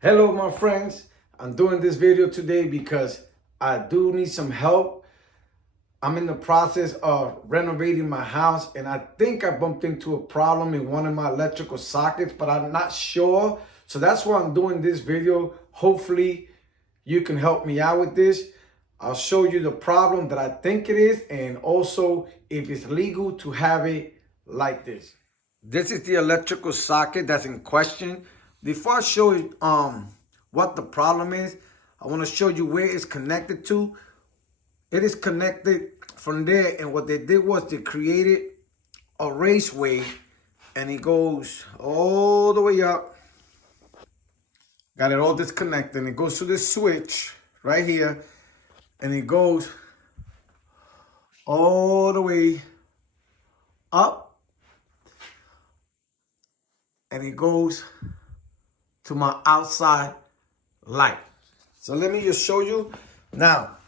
Hello my friends, I'm doing this video today because I do need some help. I'm in the process of renovating my house and I think I bumped into a problem in one of my electrical sockets, but I'm not sure. So that's why I'm doing this video. Hopefully you can help me out with this. I'll show you the problem that I think it is and also if it's legal to have it like this. This is the electrical socket that's in question. Before I show you what the problem is, I want to show you where it's connected to. It is connected from there, and what they did was they created a raceway, and it goes all the way up. Got it all disconnected, and it goes to this switch right here, and it goes all the way up, and it goes to my outside light. So let me just show you. Now,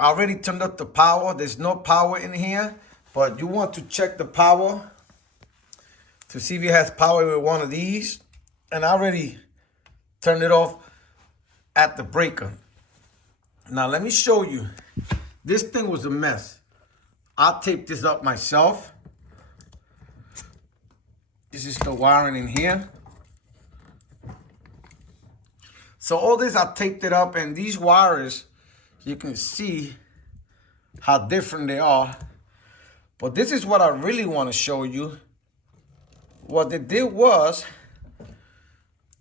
I already turned up the power. There's no power in here, but you want to check the power to see if it has power with one of these. And I already turned it off at the breaker. Now let me show you. This thing was a mess. I taped this up myself. This is the wiring in here. So all this, I taped it up, and these wires, you can see how different they are. But this is what I really want to show you. What they did was,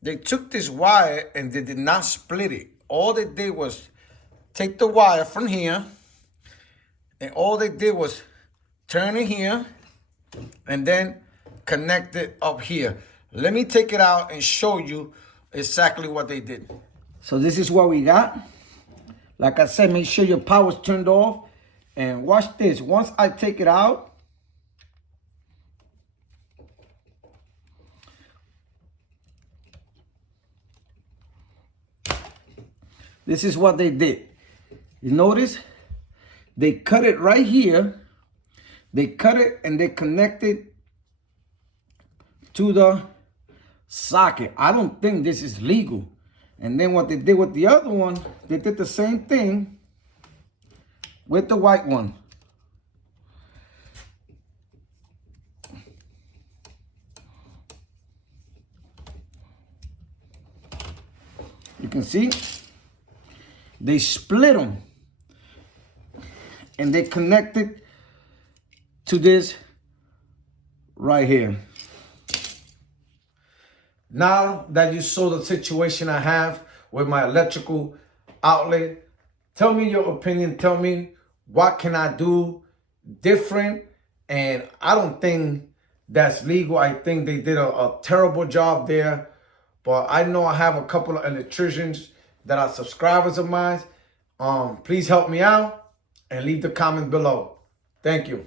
they took this wire and they did not split it. All they did was take the wire from here, and all they did was turn it here, and then connect it up here. Let me take it out and show you exactly what they did. So this is what we got. Like I said, make sure your power's turned off. And watch this. Once I take it out, this is what they did. You notice? They cut it right here. They cut it and they connected to the socket. I don't think this is legal. And then what they did with the other one, they did the same thing with the white one. You can see they split them and they connected to this right here. Now that you saw the situation I have with my electrical outlet, tell me your opinion. Tell me what can I do different. And I don't think that's legal. I think they did a terrible job there. But I know I have a couple of electricians that are subscribers of mine. Please help me out and leave the comment below. Thank you.